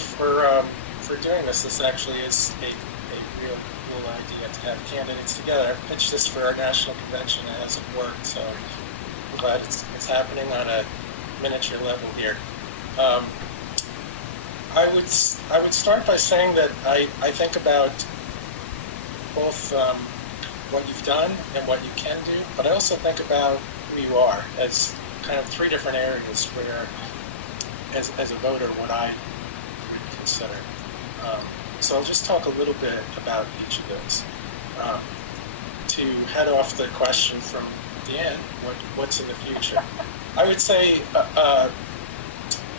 for doing this. This actually is a real cool idea to have candidates together. I've pitched this for our national convention and it hasn't worked, so I'm glad it's happening on a miniature level here. I would start by saying that I think about both what you've done and what you can do, but I also think about who you are as kind of three different areas where, as a voter, what I would consider. So I'll just talk a little bit about each of those. To head off the question from Dan, what's in the future? I would say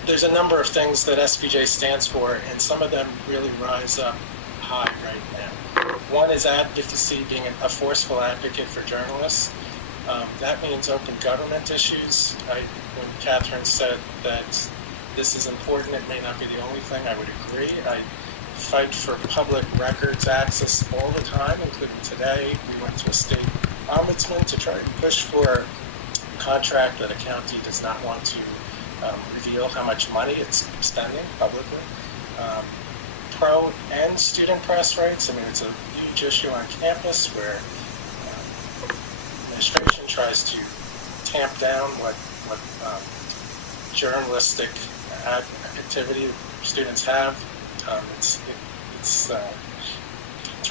there's a number of things that SPJ stands for, and some of them really rise up high right now. One is advocacy, being a forceful advocate for journalists. That means open government issues. When Catherine said that this is important, it may not be the only thing, I would agree. I fight for public records access all the time, including today. We went to a state ombudsman to try to push for a contract that a county does not want to reveal how much money it's spending publicly. Pro and student press rights. I mean, it's a huge issue on campus where administration tries to tamp down what journalistic activity students have. It's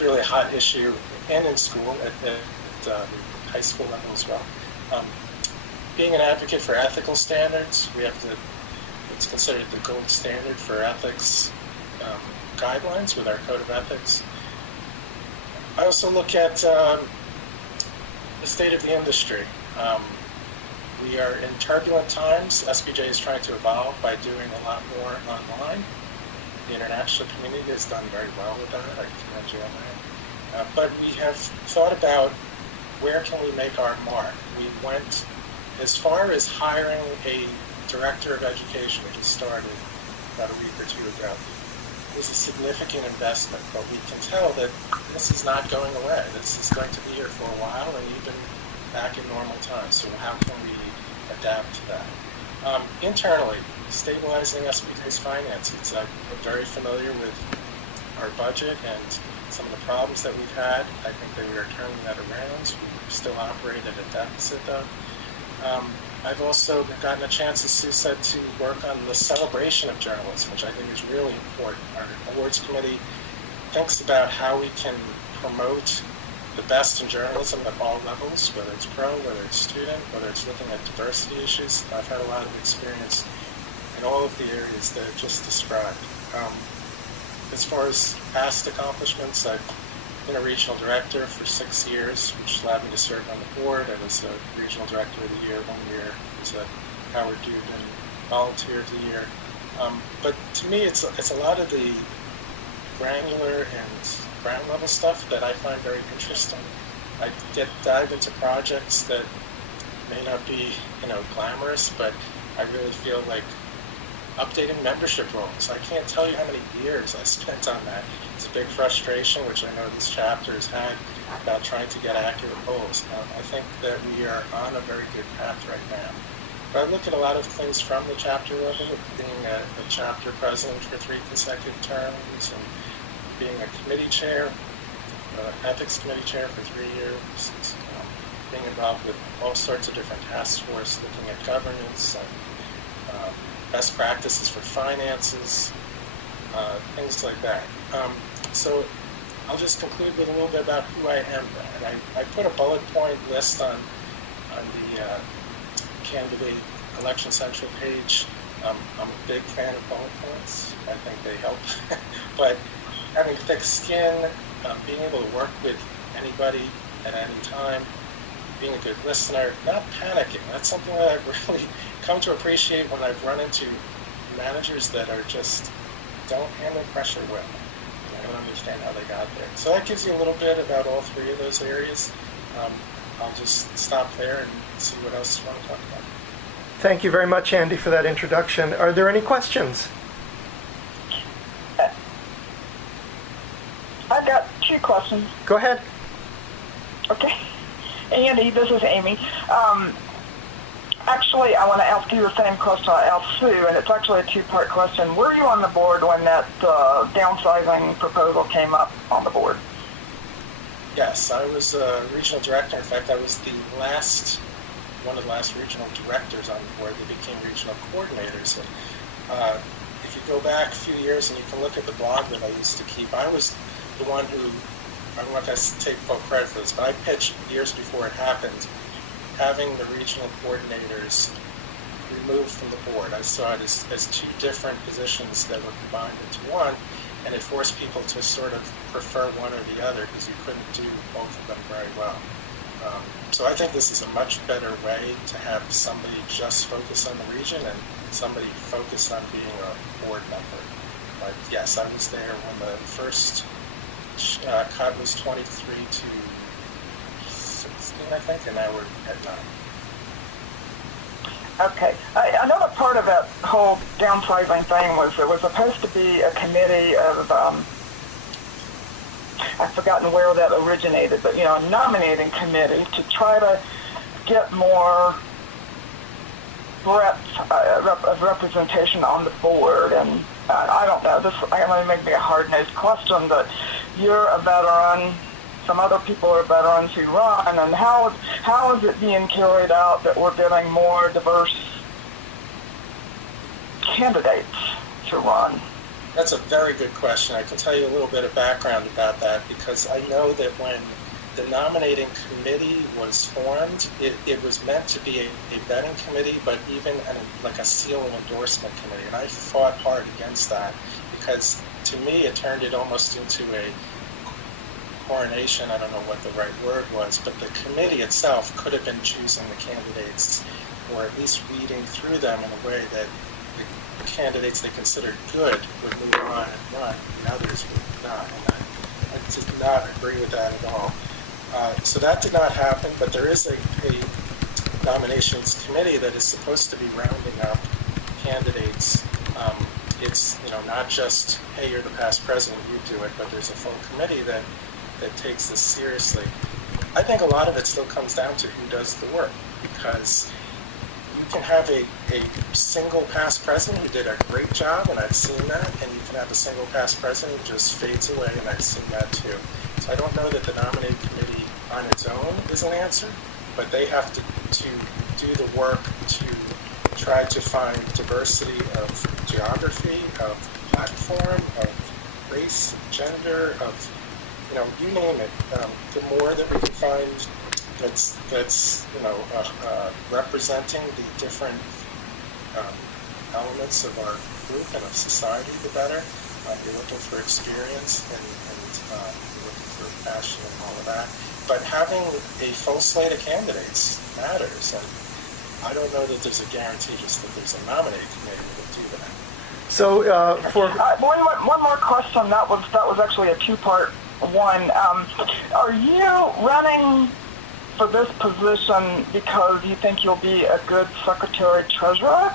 really a hot issue and in school at high school level as well. Being an advocate for ethical standards, it's considered the gold standard for ethics guidelines with our code of ethics. I also look at the state of the industry. We are in turbulent times. SPJ is trying to evolve by doing a lot more online. The international community has done very well with that. I commend you on that. But we have thought about where can we make our mark. We went as far as hiring a director of education, which started about a week or two ago. It was a significant investment, but we can tell that this is not going away. This is going to be here for a while and even back in normal times. So how can we adapt to that? Internally, stabilizing SPJ's finances. I'm very familiar with our budget and some of the problems that we've had. I think that we are turning that around. We still operate at a deficit, though. I've also gotten a chance, as Sue said, to work on the celebration of journalism, which I think is really important. Our awards committee thinks about how we can promote the best in journalism at all levels, whether it's pro, whether it's student, whether it's looking at diversity issues. I've had a lot of experience in all of the areas that I just described. As far as past accomplishments, I've been a regional director for 6 years, which allowed me to serve on the board. I was a regional director of the year 1 year. I was a Howard Dubin volunteer of the year. But to me, it's a lot of the granular and ground level stuff that I find very interesting. I dive into projects that may not be, glamorous, but I really feel like updating membership rolls. I can't tell you how many years I spent on that. It's a big frustration, which I know this chapter has had, about trying to get accurate rolls. I think that we are on a very good path right now. But I look at a lot of things from the chapter level, being a chapter president for 3 consecutive terms, and being a committee chair, ethics committee chair for 3 years, being involved with all sorts of different task forces, looking at governance, best practices for finances, things like that. So I'll just conclude with a little bit about who I am. And I put a bullet point list on the candidate Election Central page. I'm a big fan of bullet points. I think they help. But having thick skin, being able to work with anybody at any time, being a good listener, not panicking. That's something that I've really come to appreciate when I've run into managers that are just don't handle pressure well. I don't understand how they got there. So that gives you a little bit about all 3 of those areas. I'll just stop there and see what else you want to talk about. Thank you very much, Andy, for that introduction. Are there any questions? I've got 2 questions. Go ahead. Okay. Andy, this is Amy. Actually, I want to ask you the same question I asked Sue, and it's actually a two-part question. Were you on the board when that downsizing proposal came up on the board? Yes, I was a regional director. In fact, I was one of the last regional directors on the board. They became regional coordinators. And if you go back a few years and you can look at the blog that I used to keep, I was the one who, I'm not going to take full credit for this, but I pitched years before it happened, having the regional coordinators removed from the board. I saw it as two different positions that were combined into one, and it forced people to sort of prefer one or the other because you couldn't do both of them very well. So I think this is a much better way to have somebody just focus on the region and somebody focus on being a board member. But yes, I was there when the first cut was 23 to 16, I think, and now we're at 9. Okay. Another part of that whole downsizing thing was there was supposed to be a committee of, I've forgotten where that originated, but, a nominating committee to try to get more breadth of representation on the board. And I don't know, this may be a hard-nosed question, but you're a veteran, some other people are veterans who run, and how is it being carried out that we're getting more diverse candidates to run? That's a very good question. I can tell you a little bit of background about that because I know that when the nominating committee was formed, it was meant to be a vetting committee, but even like a seal and endorsement committee. And I fought hard against that because to me it turned it almost into a coronation. I don't know what the right word was, but the committee itself could have been choosing the candidates or at least reading through them in a way that the candidates they considered good would move on and run, and others would not. And I did not agree with that at all. So that did not happen, but there is a nominations committee that is supposed to be rounding up candidates. It's not just, hey, you're the past president, you do it, but there's a full committee that takes this seriously. I think a lot of it still comes down to who does the work, because you can have a single past president who did a great job, and I've seen that, and you can have a single past president who just fades away, and I've seen that too. So I don't know that the nominating committee on its own is an answer, but they have to do the work to try to find diversity of geography, of platform, of race, gender, of, you name it. The more that we can find that's representing the different elements of our group and of society, the better. You're looking for experience and you're looking for passion and all of that. But having a full slate of candidates matters, and I don't know that there's a guarantee just that there's a nominating committee that will do that. So one more question. That was actually a two-part one. Are you running for this position because you think you'll be a good secretary-treasurer?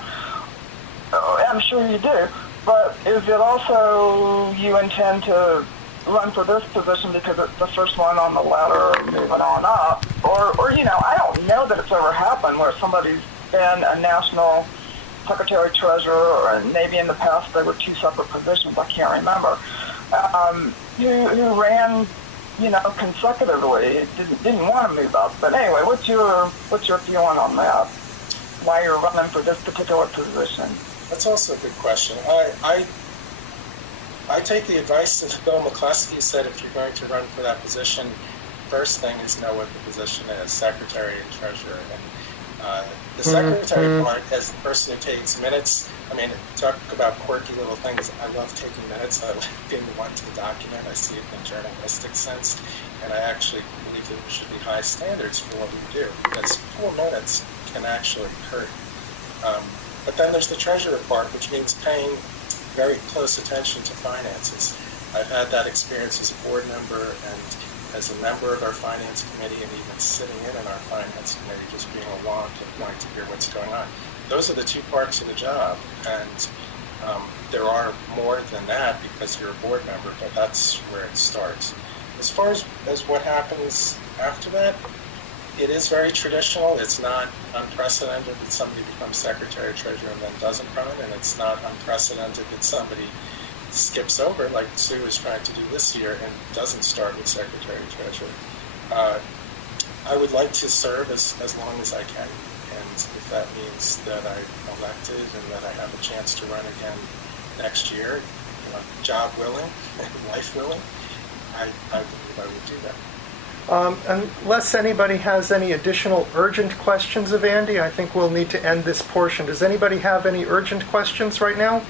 I'm sure you do, but is it also you intend to run for this position because it's the first one on the ladder moving on up? Or I don't know that it's ever happened where somebody's been a national secretary-treasurer, or maybe in the past they were two separate positions, I can't remember, who ran consecutively, didn't want to move up. But anyway, what's your feeling on that? Why you're running for this particular position? That's also a good question. I take the advice of Bill McCluskey said if you're going to run for that position, first thing is know what the position is, secretary and treasurer. And the secretary part, as the person who takes minutes, talk about quirky little things. I love taking minutes. I like being the one to document. I see it in a journalistic sense. And I actually believe that there should be high standards for what we do, because 4 minutes can actually hurt. But then there's the treasurer part, which means paying very close attention to finances. I've had that experience as a board member and as a member of our finance committee, and even sitting in our finance committee, just being along to the point to hear what's going on. Those are the two parts of the job, and there are more than that because you're a board member, but that's where it starts. As far as what happens after that, It is very traditional. It's not unprecedented that somebody becomes secretary or treasurer and then doesn't run, and it's not unprecedented that somebody skips over, like Sue is trying to do this year, and doesn't start with secretary or treasurer. I would like to serve as long as I can, and if that means that I'm elected and that I have a chance to run again next year, job willing and life willing, I believe I would do that. Unless anybody has any additional urgent questions of Andy, I think we'll need to end this portion. Does anybody have any urgent questions right now?